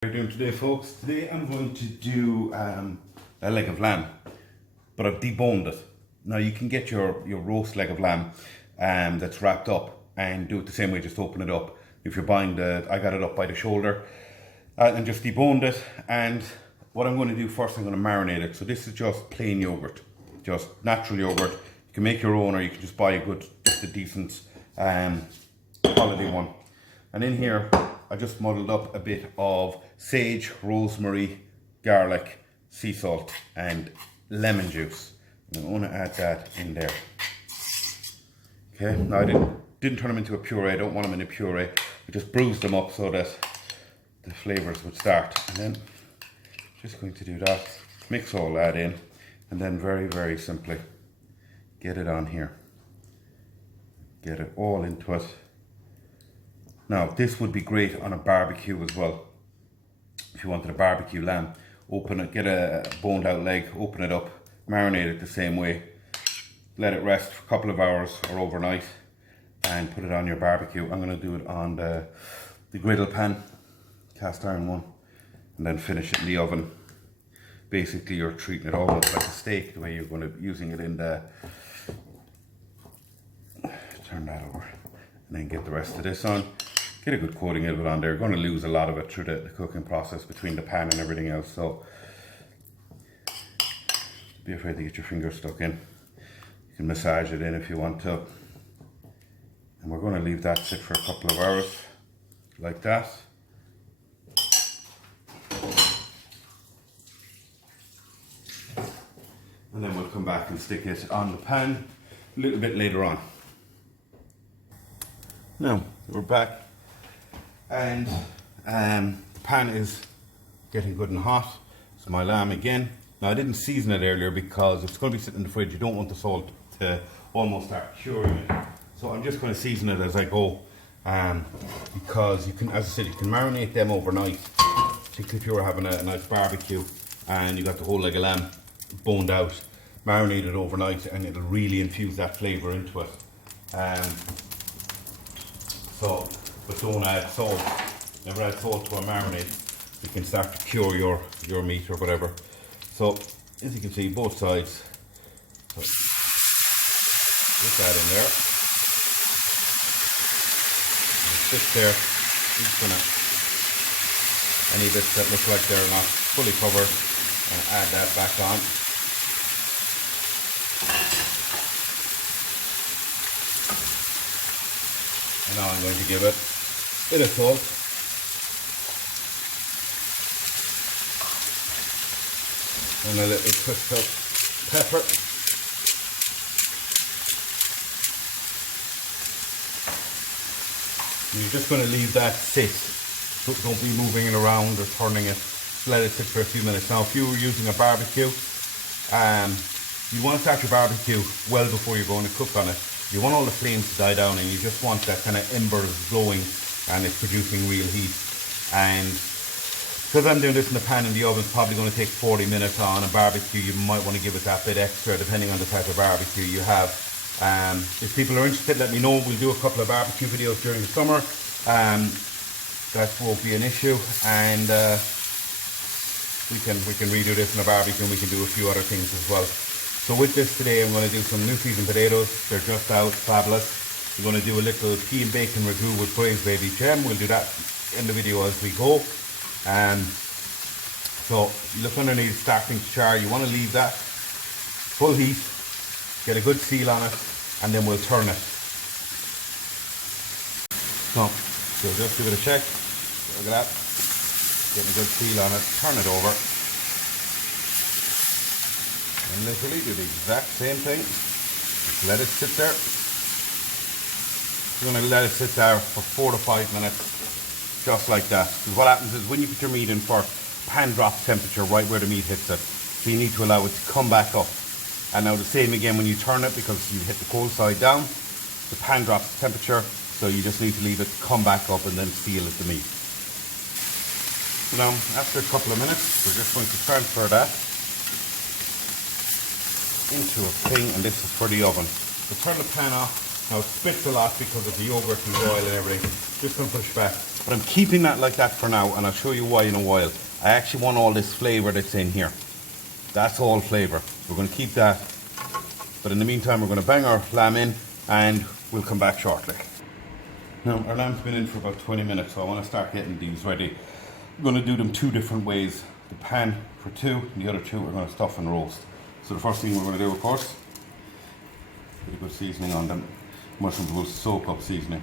What are you doing today, folks? Today I'm going to do a leg of lamb, but I've deboned it. Now you can get your roast leg of lamb that's wrapped up and do it the same way, just open it up. If you're buying I got it up by the shoulder and just deboned it. And what I'm going to do first, I'm going to marinate it. So this is just plain yogurt, just natural yogurt. You can make your own, or you can just buy a decent quality one. And in here, I just muddled up a bit of sage, rosemary, garlic, sea salt, and lemon juice. I'm going to add that in there. Okay, now I didn't turn them into a puree. I don't want them in a puree. I just bruised them up so that the flavors would start. And then just going to do that. Mix all that in, and then very, very simply get it on here. Get it all into it. Now, this would be great on a barbecue as well. If you wanted a barbecue lamb, open it, get a boned out leg, open it up, marinate it the same way, let it rest for a couple of hours or overnight, and put it on your barbecue. I'm going to do it on the griddle pan, cast iron one, and then finish it in the oven. Basically, you're treating it almost like a steak, the way you're going to be using it in the... Turn that over, and then get the rest of this on. Get a good coating of it on there. You're going to lose a lot of it through the cooking process between the pan and everything else, so be afraid to get your fingers stuck in. You can massage it in if you want to. And we're going to leave that sit for a couple of hours, like that. And then we'll come back and stick it on the pan a little bit later on. Now, we're back, and the pan is getting good and hot. It's my lamb again. Now, I didn't season it earlier because if it's going to be sitting in the fridge, you don't want the salt to almost start curing it. So I'm just going to season it as I go, because you can, as I said, you can marinate them overnight, particularly if you were having a nice barbecue and you got the whole leg of lamb boned out, marinate it overnight, and it'll really infuse that flavour into it. But don't add salt. Never add salt to a marinade. You can start to cure your meat or whatever. So, as you can see, both sides. So, put that in there. Sit there. Just gonna, any bits that look like they're not fully covered, and add that back on. And now I'm going to give it a bit of salt. And a little twist of pepper. And you're just going to leave that sit. Don't be moving it around or turning it. Let it sit for a few minutes. Now, if you were using a barbecue, you want to start your barbecue well before you're going to cook on it. You want all the flames to die down, and you just want that kind of embers glowing and it's producing real heat. And because I'm doing this in the pan in the oven, it's probably going to take 40 minutes. On a barbecue, you might want to give it that bit extra depending on the type of barbecue you have. If people are interested, let me know. We'll do a couple of barbecue videos during the summer. That won't be an issue, and we can redo this in a barbecue, and we can do a few other things as well. So with this today, I'm going to do some new seasoned potatoes. They're just out, fabulous. We're going to do a little pea and bacon ragu with braised baby gem. We'll do that in the video as we go. So you look underneath, starting to char. You want to leave that full heat, get a good seal on it, and then we'll turn it. So just give it a check. Look at that. Getting a good seal on it. Turn it over. And literally do the exact same thing. Just let it sit there. You're going to let it sit there for 4 to 5 minutes, just like that. Because what happens is when you put your meat in first, pan drops temperature right where the meat hits it. So you need to allow it to come back up. And now the same again when you turn it, because you hit the cold side down, the pan drops temperature. So you just need to leave it come back up and then seal at the meat. So now, after a couple of minutes, we're just going to transfer that into a thing, and this is for the oven. So turn the pan off, Now it spits a lot because of the yogurt and the oil and everything. Just going to push back. But I'm keeping that like that for now, and I'll show you why in a while. I actually want all this flavour that's in here. That's all flavour. We're going to keep that. But in the meantime, we're going to bang our lamb in, and we'll come back shortly. Now, our lamb's been in for about 20 minutes, so I want to start getting these ready. I'm going to do them two different ways. The pan for two, and the other two we're going to stuff and roast. So the first thing we're going to do, of course, put a good seasoning on them. Mushrooms will soak up seasoning.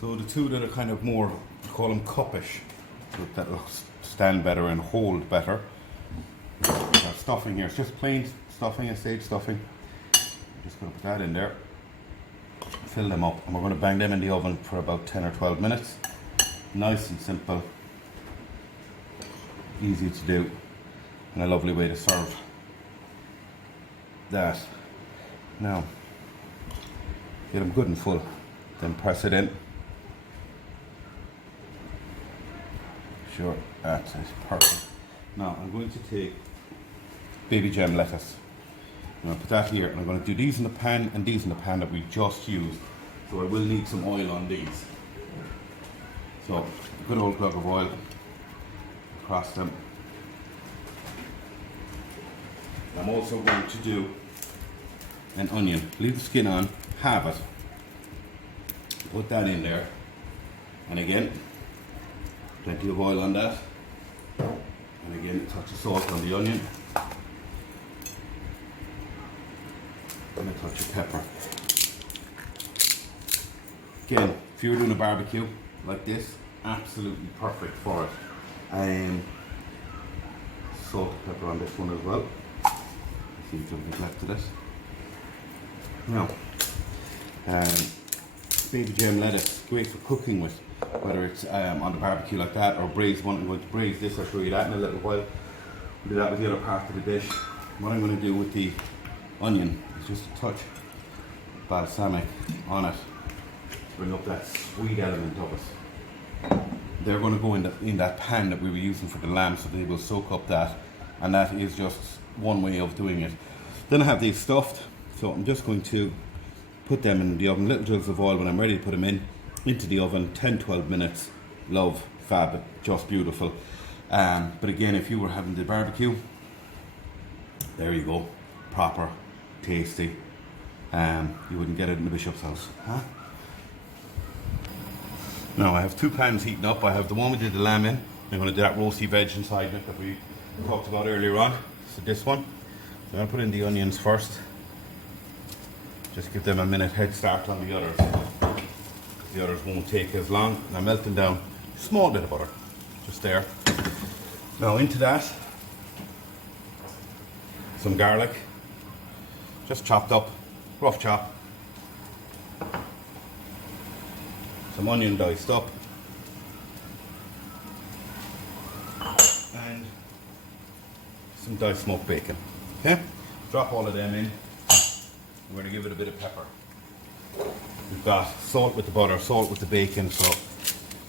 So the two that are kind of more, we call them cupish, so that'll stand better and hold better. Our stuffing here, it's just plain stuffing, a stage stuffing. I'm just going to put that in there, fill them up, and we're going to bang them in the oven for about 10 or 12 minutes. Nice and simple, easy to do, and a lovely way to serve that. Now, get them good and full, then press it in. Sure, that's perfect. Now I'm going to take baby gem lettuce. I'm going to put that here, and I'm going to do these in the pan and these in the pan that we just used. So I will need some oil on these. So a good old glug of oil across them. I'm also going to do an onion. Leave the skin on, halve it. Put that in there, and again, plenty of oil on that, and again a touch of salt on the onion, and a touch of pepper. Again, if you're doing a barbecue like this, absolutely perfect for it. Salt and pepper on this one as well. See if something's left of this. Now, baby gem lettuce, great for cooking with, whether it's on the barbecue like that or braised one. I'm going to braise this, I'll show you that in a little while. We'll do that with the other part of the dish. What I'm going to do with the onion is just a touch of balsamic on it to bring up that sweet element of it. They're going to go in that pan that we were using for the lamb, so they will soak up that, and that is just one way of doing it. Then I have these stuffed, so I'm just going to put them in the oven, little jugs of oil when I'm ready to put them into the oven, 10-12 minutes. Love, fab, just beautiful. But again, if you were having the barbecue, there you go, proper, tasty. You wouldn't get it in the bishop's house, huh? Now I have two pans heating up. I have the one we did the lamb in. I'm going to do that roasty veg inside it that we talked about earlier on. So this one, I'm going to put in the onions first. Just give them a minute head start on the others. The others won't take as long. I'm melting down a small bit of butter, just there. Now into that, some garlic, just chopped up, rough chop. Some onion diced up. And some diced smoked bacon. Okay? Drop all of them in. We're going to give it a bit of pepper. We've got salt with the butter, salt with the bacon, so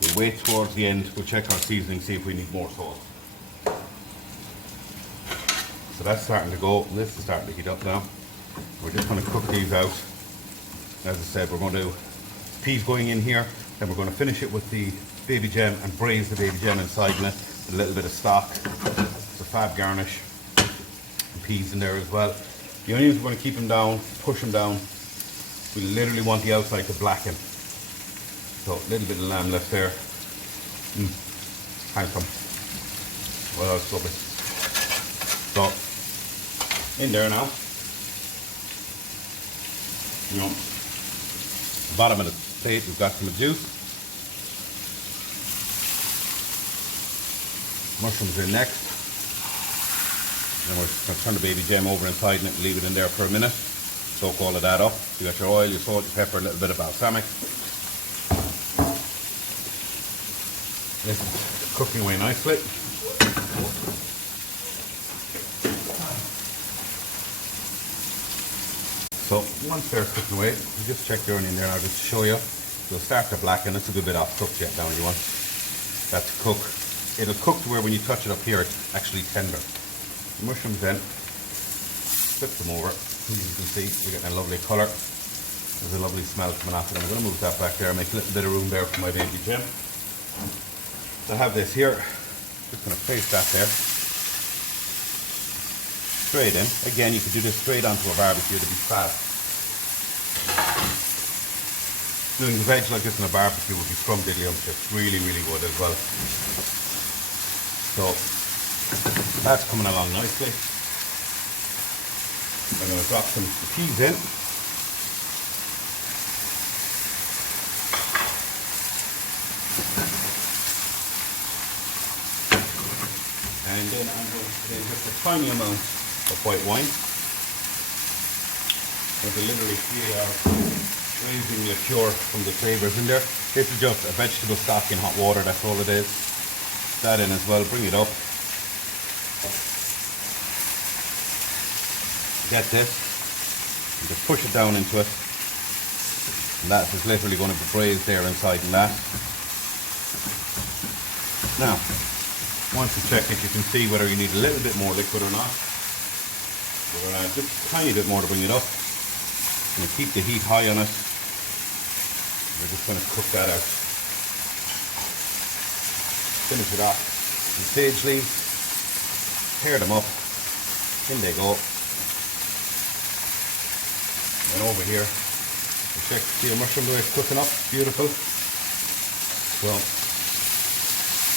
we'll wait towards the end, we'll check our seasoning, see if we need more salt. So that's starting to go, this is starting to heat up now. We're just going to cook these out. As I said, we're going to, peas going in here, then we're going to finish it with the baby gem and braise the baby gem inside it, a little bit of stock. It's a fab garnish. And peas in there as well. The onions, we're going to keep them down, push them down. We literally want the outside to blacken. So a little bit of lamb left there. Handsome. Well, that's lovely. So, in there now. You know, bottom of the plate, we've got some juice. Mushrooms are next. Then we're going to turn the baby gem over inside and leave it in there for a minute. Soak all of that up. You got your oil, your salt, your pepper, a little bit of balsamic. This is cooking away nicely. So once they're cooking away, you just check the onion there and I'll just show you. It'll start to blacken. It's a good bit off cooked yet now. You want that to cook. It'll cook to where when you touch it up here, it's actually tender. the mushrooms in, flip them over. As you can see, we're getting a lovely colour. There's a lovely smell coming off it. I'm going to move that back there, make a little bit of room there for my baby Jim. So I have this here, just going to place that there. Straight in. Again, you could do this straight onto a barbecue to be fast. Doing the veg like this in a barbecue would be scrumptious. Really, really good as well. So that's coming along nicely. I'm going to drop some peas in. And then I'm going to put in just a tiny amount of white wine. You can literally feel raising liqueur from the flavours in there. This is just a vegetable stock in hot water, that's all it is. That in as well, bring it up. Get this, and just push it down into it. And that is literally going to be braised there inside in that. Now, once you check it, you can see whether you need a little bit more liquid or not. We're going to add just a tiny bit more to bring it up. We're going to keep the heat high on it. We're just going to cook that out. Finish it off. Some sage leaves. Tear them up. In they go. And over here, you check to see a mushroom the way it's cooking up. Beautiful. So,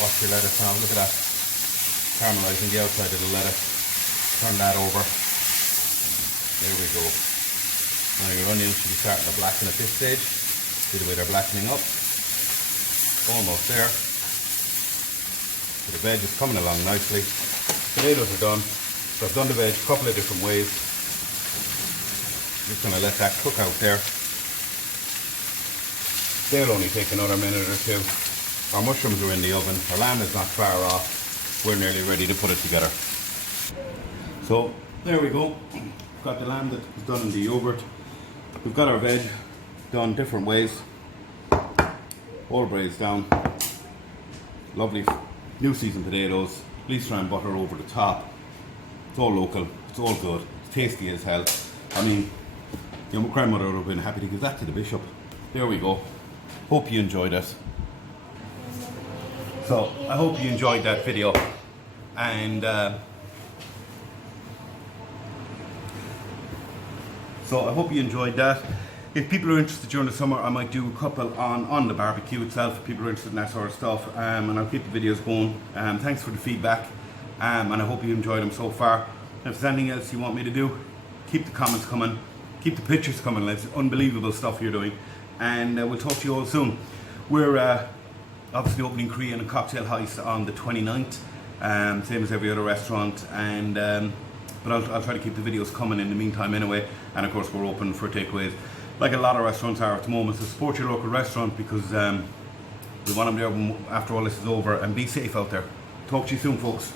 watch your lettuce now. Look at that. Caramelizing the outside of the lettuce. Turn that over. There we go. Now your onions should be starting to blacken at this stage. See the way they're blackening up. Almost there. So the veg is coming along nicely. Potatoes are done. So I've done the veg a couple of different ways. Just going to let that cook out there. They'll only take another minute or two. Our mushrooms are in the oven. Our lamb is not far off. We're nearly ready to put it together. So there we go. We've got the lamb that was done in the yogurt. We've got our veg done different ways. All braised down. Lovely new seasoned potatoes. Leaf strand butter over the top. It's all local. It's all good. It's tasty as hell. I mean, your grandmother would have been happy to give that to the bishop. There we go. Hope you enjoyed it. So I hope you enjoyed that video, and so I hope you enjoyed that. If people are interested during the summer, I might do a couple on the barbecue itself. If people are interested in that sort of stuff, and I'll keep the videos going. Thanks for the feedback, and I hope you enjoyed them so far. If there's anything else you want me to do, keep the comments coming, keep the pictures coming. It's unbelievable stuff you're doing, and we'll talk to you all soon. We're obviously opening Korean and Cocktail Heist on the 29th, same as every other restaurant, and but I'll try to keep the videos coming in the meantime anyway. And of course we're open for takeaways, like a lot of restaurants are at the moment. So support your local restaurant, because we want them there after all this is over, and be safe out there. Talk to you soon, folks.